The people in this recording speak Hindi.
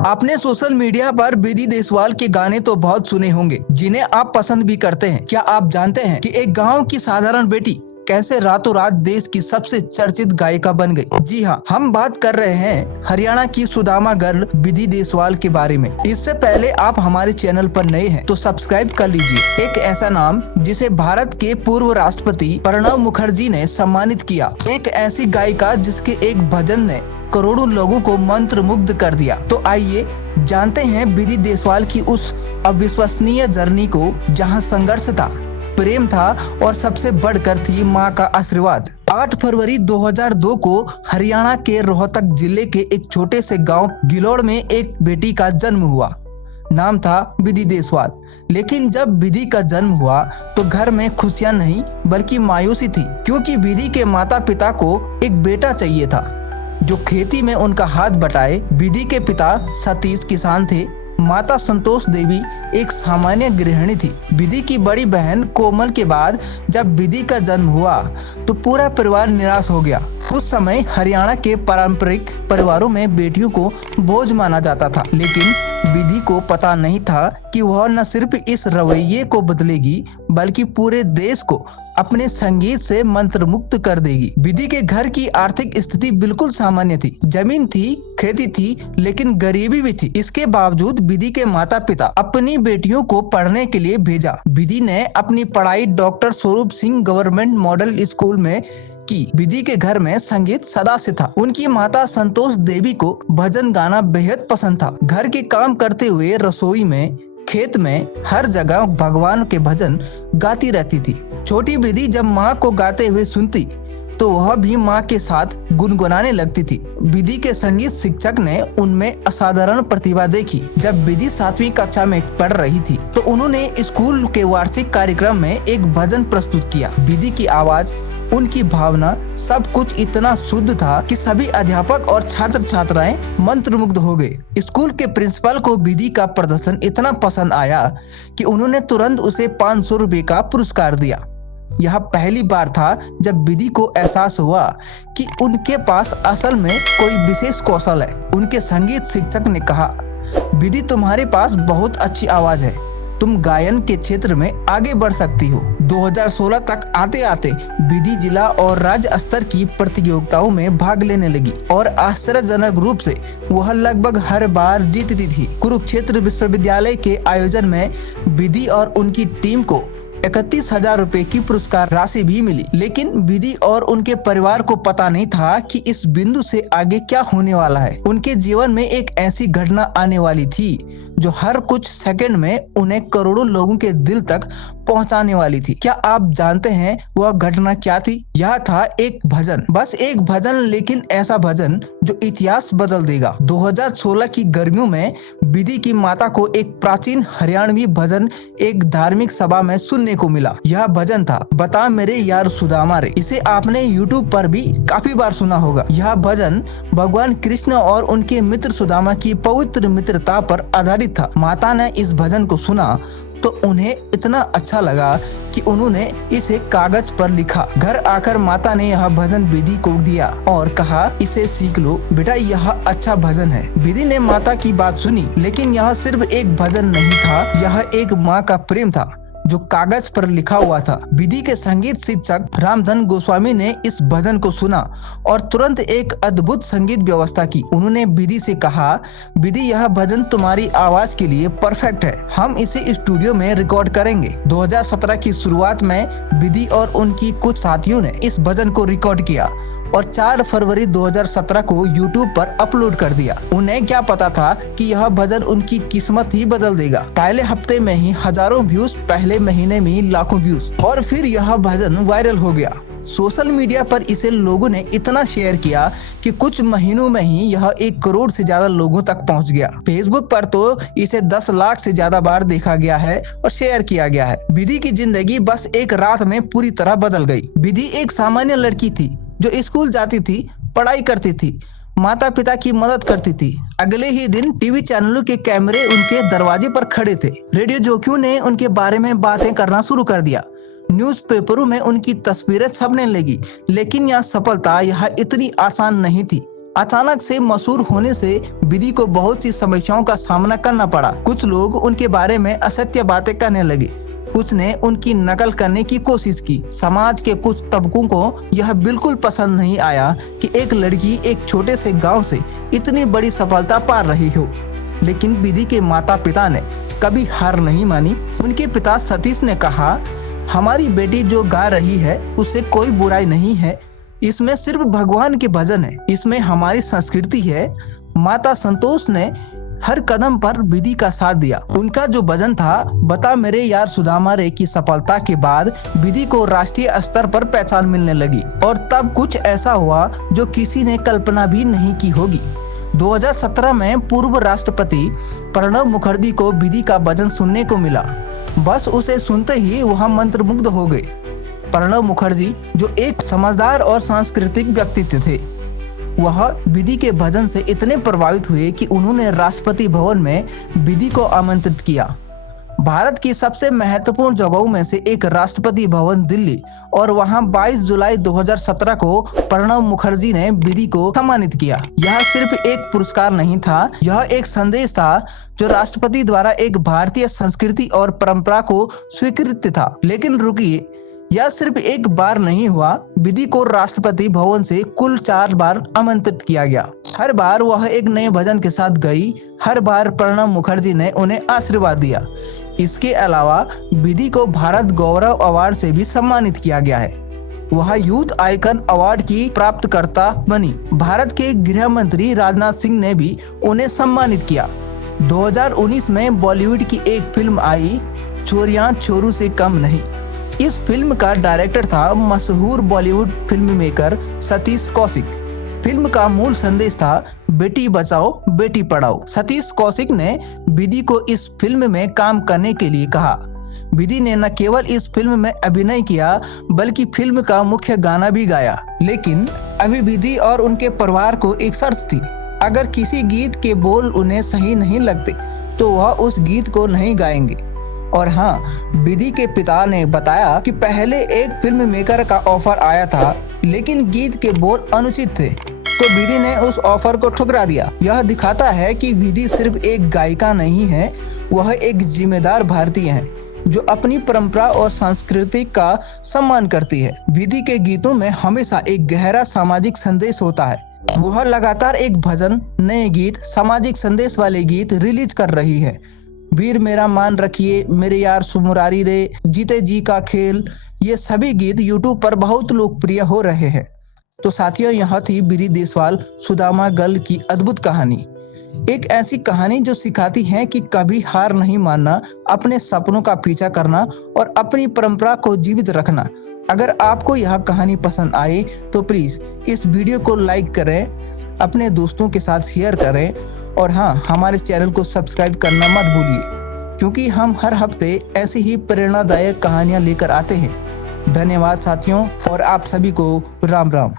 आपने सोशल मीडिया पर विधि देशवाल के गाने तो बहुत सुने होंगे, जिन्हें आप पसंद भी करते हैं। क्या आप जानते हैं कि एक गांव की साधारण बेटी कैसे रातों रात देश की सबसे चर्चित गायिका बन गई? जी हाँ, हम बात कर रहे हैं हरियाणा की सुदामा गर्ल विधि देशवाल के बारे में। इससे पहले आप हमारे चैनल पर नए हैं तो सब्सक्राइब कर लीजिए। एक ऐसा नाम जिसे भारत के पूर्व राष्ट्रपति प्रणब मुखर्जी ने सम्मानित किया, एक ऐसी गायिका जिसके एक भजन ने करोड़ों लोगों को मंत्र मुग्ध कर दिया। तो आइए जानते हैं विधि देशवाल की उस अविश्वसनीय जर्नी को, जहां संघर्ष था, प्रेम था और सबसे बढ़कर थी मां का आशीर्वाद। 8 फरवरी 2002 को हरियाणा के रोहतक जिले के एक छोटे से गांव गिलोड़ में एक बेटी का जन्म हुआ। नाम था विधि देशवाल। लेकिन जब विधि का जन्म हुआ तो घर में खुशियां नहीं बल्कि मायूसी थी, क्योंकि विधि के माता पिता को एक बेटा चाहिए था जो खेती में उनका हाथ बटाए। विधि के पिता सतीश किसान थे, माता संतोष देवी एक सामान्य गृहिणी थी। विधि की बड़ी बहन कोमल के बाद जब विधि का जन्म हुआ तो पूरा परिवार निराश हो गया। उस समय हरियाणा के पारंपरिक परिवारों में बेटियों को बोझ माना जाता था, लेकिन विधि को पता नहीं था कि वह न सिर्फ इस रवैये को बदलेगी बल्कि पूरे देश को अपने संगीत से मंत्र मुक्त कर देगी। विधि के घर की आर्थिक स्थिति बिल्कुल सामान्य थी। जमीन थी, खेती थी, लेकिन गरीबी भी थी। इसके बावजूद विधि के माता पिता अपनी बेटियों को पढ़ने के लिए भेजा। विधि ने अपनी पढ़ाई doctor Swaroop Singh government model school में की। विधि के घर में संगीत सदा से था। उनकी माता संतोष देवी को भजन गाना बेहद पसंद था। घर के काम करते हुए रसोई में, खेत में, हर जगह भगवान के भजन गाती रहती थी। छोटी विधि जब माँ को गाते हुए सुनती तो वह भी माँ के साथ गुनगुनाने लगती थी। विधि के संगीत शिक्षक ने उनमें असाधारण प्रतिभा देखी। जब विधि 7वीं कक्षा में पढ़ रही थी तो उन्होंने स्कूल के वार्षिक कार्यक्रम में एक भजन प्रस्तुत किया। विधि की आवाज, उनकी भावना, सब कुछ इतना शुद्ध था कि सभी अध्यापक और छात्र छात्राएं मंत्रमुग्ध हो गए। स्कूल के प्रिंसिपल को विधि का प्रदर्शन इतना पसंद आया कि उन्होंने तुरंत उसे 500 रुपए का पुरस्कार दिया। यह पहली बार था जब विधि को एहसास हुआ कि उनके पास असल में कोई विशेष कौशल है। उनके संगीत शिक्षक ने कहा, विधि तुम्हारे पास बहुत अच्छी आवाज है, तुम गायन के क्षेत्र में आगे बढ़ सकती हो। 2016 तक आते आते विधि जिला और राज्य स्तर की प्रतियोगिताओं में भाग लेने लगी और आश्चर्यजनक रूप से वह लगभग हर बार जीतती थी। कुरुक्षेत्र विश्वविद्यालय के आयोजन में विधि और उनकी टीम को 31,000 रुपए की पुरस्कार राशि भी मिली। लेकिन विधि और उनके परिवार को पता नहीं था कि इस बिंदु से आगे क्या होने वाला है। उनके जीवन में एक ऐसी घटना आने वाली थी जो हर कुछ सेकंड में उन्हें करोड़ों लोगों के दिल तक पहुंचाने वाली थी। क्या आप जानते हैं वह घटना क्या थी? यह था एक भजन, बस एक भजन, लेकिन ऐसा भजन जो इतिहास बदल देगा। 2016 की गर्मियों में विधि की माता को एक प्राचीन हरियाणवी भजन एक धार्मिक सभा में सुनने को मिला। यह भजन था, बता मेरे यार सुदामा रे। इसे आपने YouTube पर भी काफी बार सुना होगा। यह भजन भगवान कृष्ण और उनके मित्र सुदामा की पवित्र मित्रता पर आधारित था। माता ने इस भजन को सुना तो उन्हें इतना अच्छा लगा कि उन्होंने इसे कागज पर लिखा। घर आकर माता ने यह भजन विधि को दिया और कहा, इसे सीख लो बेटा, यह अच्छा भजन है। विधि ने माता की बात सुनी, लेकिन यह सिर्फ एक भजन नहीं था, यह एक माँ का प्रेम था जो कागज पर लिखा हुआ था। विधि के संगीत शिक्षक रामधन गोस्वामी ने इस भजन को सुना और तुरंत एक अद्भुत संगीत व्यवस्था की। उन्होंने विधि से कहा, विधि यह भजन तुम्हारी आवाज के लिए परफेक्ट है, हम इसे स्टूडियो में रिकॉर्ड करेंगे। 2017 की शुरुआत में विधि और उनकी कुछ साथियों ने इस भजन को रिकॉर्ड किया और 4 फरवरी 2017 को YouTube पर अपलोड कर दिया। उन्हें क्या पता था कि यह भजन उनकी किस्मत ही बदल देगा। पहले हफ्ते में ही हजारों व्यूज, पहले महीने में ही लाखों व्यूज, और फिर यह भजन वायरल हो गया। सोशल मीडिया पर इसे लोगों ने इतना शेयर किया कि कुछ महीनों में ही यह 1 करोड़ से ज्यादा लोगों तक पहुंच गया। फेसबुक पर तो इसे 10 लाख से ज्यादा बार देखा गया है और शेयर किया गया है। विधि की जिंदगी बस एक रात में पूरी तरह बदल गई। विधि एक सामान्य लड़की थी जो स्कूल जाती थी, पढ़ाई करती थी, माता पिता की मदद करती थी। अगले ही दिन टीवी चैनलों के कैमरे उनके दरवाजे पर खड़े थे। रेडियो जॉकियों ने उनके बारे में बातें करना शुरू कर दिया। न्यूज़पेपरों में उनकी तस्वीरें छपने लगी। लेकिन यह सफलता यह इतनी आसान नहीं थी। अचानक से मशहूर होने से विधि को बहुत सी समस्याओं का सामना करना पड़ा। कुछ लोग उनके बारे में असत्य बातें करने लगे, कुछ ने उनकी नकल करने की कोशिश की। समाज के कुछ तबकों को यह बिल्कुल पसंद नहीं आया कि एक लड़की एक छोटे से गांव से इतनी बड़ी सफलता पा रही हो। लेकिन विधि के माता पिता ने कभी हार नहीं मानी। उनके पिता सतीश ने कहा, हमारी बेटी जो गा रही है उसे कोई बुराई नहीं है, इसमें सिर्फ भगवान के भजन है, इसमें हमारी संस्कृति है। माता संतोष ने हर कदम पर विधि का साथ दिया। उनका जो भजन था, बता मेरे यार सुदामा रे, की सफलता के बाद विधि को राष्ट्रीय स्तर पर पहचान मिलने लगी। और तब कुछ ऐसा हुआ जो किसी ने कल्पना भी नहीं की होगी। 2017 में पूर्व राष्ट्रपति प्रणब मुखर्जी को विधि का भजन सुनने को मिला। बस उसे सुनते ही वह मंत्रमुग्ध हो गए। प्रणब मुखर्जी जो एक समझदार और सांस्कृतिक व्यक्तित्व थे, वह विधि के भजन से इतने प्रभावित हुए कि उन्होंने राष्ट्रपति भवन में विधि को आमंत्रित किया। भारत की सबसे महत्वपूर्ण जगहों में से एक राष्ट्रपति भवन दिल्ली, और वहां 22 जुलाई 2017 को प्रणब मुखर्जी ने विधि को सम्मानित किया। यह सिर्फ एक पुरस्कार नहीं था, यह एक संदेश था जो राष्ट्रपति द्वारा एक भारतीय संस्कृति और परंपरा को स्वीकृत था। लेकिन रुकिए, यह सिर्फ एक बार नहीं हुआ। विधि को राष्ट्रपति भवन से कुल 4 बार आमंत्रित किया गया। हर बार वह एक नए भजन के साथ गई। हर बार प्रणब मुखर्जी ने उन्हें आशीर्वाद दिया। इसके अलावा विधि को भारत गौरव अवार्ड से भी सम्मानित किया गया है। वह यूथ आइकन अवार्ड की प्राप्तकर्ता बनी। भारत के गृह मंत्री राजनाथ सिंह ने भी उन्हें सम्मानित किया। 2019 में बॉलीवुड की एक फिल्म आई, चोरियां चोरू से कम नहीं। इस फिल्म का डायरेक्टर था मशहूर Bollywood film maker Satish Kaushik. Film का मूल संदेश था बेटी बचाओ बेटी पढ़ाओ। सतीश कौशिक ने विधि को इस फिल्म में काम करने के लिए कहा। विधि ने न केवल इस फिल्म में अभिनय किया बल्कि फिल्म का मुख्य गाना भी गाया। लेकिन अभी विधि और उनके परिवार को एक शर्त थी, अगर किसी गीत के बोल उन्हें सही नहीं लगते तो वह उस गीत को नहीं गाएंगे। और हाँ, विधि के पिता ने बताया कि पहले एक फिल्म मेकर का ऑफर आया था, लेकिन गीत के बोल अनुचित थे, तो विधि ने उस ऑफर को ठुकरा दिया। यह दिखाता है कि विधि सिर्फ एक गायिका नहीं है, वह एक जिम्मेदार भारतीय है जो अपनी परंपरा और संस्कृति का सम्मान करती है। विधि के गीतों में हमेशा एक गहरा सामाजिक संदेश होता है। वह लगातार एक भजन, नए गीत, सामाजिक संदेश वाले गीत रिलीज कर रही है। वीर मेरा मान रखिए, मेरे यार सुमुरारी रे, जीते जी का खेल, ये सभी गीत यूट्यूब पर बहुत लोकप्रिय हो रहे हैं। तो साथियों, यह थी विधि देसवाल सुदामा गर्ल की अद्भुत कहानी। एक ऐसी कहानी जो सिखाती है कि कभी हार नहीं मानना, अपने सपनों का पीछा करना और अपनी परंपरा को जीवित रखना। अगर आपको यह कहानी पसंद आई तो प्लीज इस वीडियो को लाइक करें, अपने दोस्तों के साथ शेयर करें, और हाँ, हमारे चैनल को सब्सक्राइब करना मत भूलिए, क्योंकि हम हर हफ्ते ऐसी ही प्रेरणादायक कहानियां लेकर आते हैं। धन्यवाद साथियों, और आप सभी को राम राम।